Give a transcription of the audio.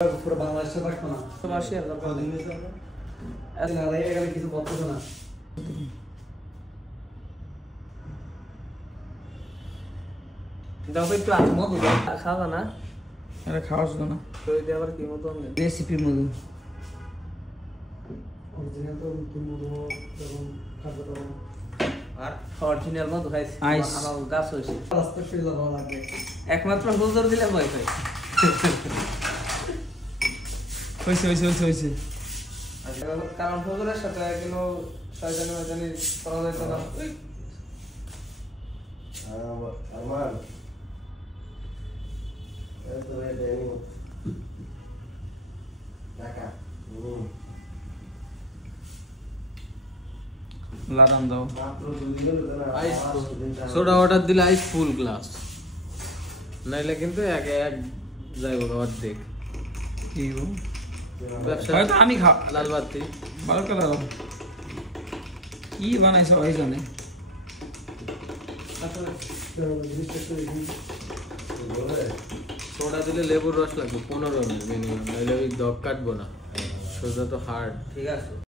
পুরো বাংলাদেশে থাকতো না প্রবাসী আর দরকার নেই এত না লাগে গেলে কিছু বলতো না দাও একটু আজ মধু খাওয়া না আরে খাওয়া শুধু না তো এটা আবার কি মতো রেসিপি মধু অরিজিনাল তো কি মধু যখন খাবো তখন আর অরিজিনাল মধু খাইছি আমার গাছ হইছে রাস্তা ফিরে ভালো লাগবে একমাত্র হুজুর দিলে ভয় পাই হইছে কারণ হুজুরের সাথে কোনো শয়তানি ময়দানি করা যাইতো না আমার এত দেনি টাকা লাগাম দাও মাত্র 2 দিন হলো না আইস সোডা অর্ডার দিলে আইস ফুল গ্লাস নাইলে কিন্তু এক যাইব অর্ধেক কি গো ব্যবসা হয়তো আমি খা লাল বাতি ভালো কালার কি বানাইছো ওই জানে সোডা দিলে লেবুর রস লাগবে 15 মিনিট মিনিমাম নাইলে ওই দগ কাটবো না সোডা তো হার্ড ঠিক আছে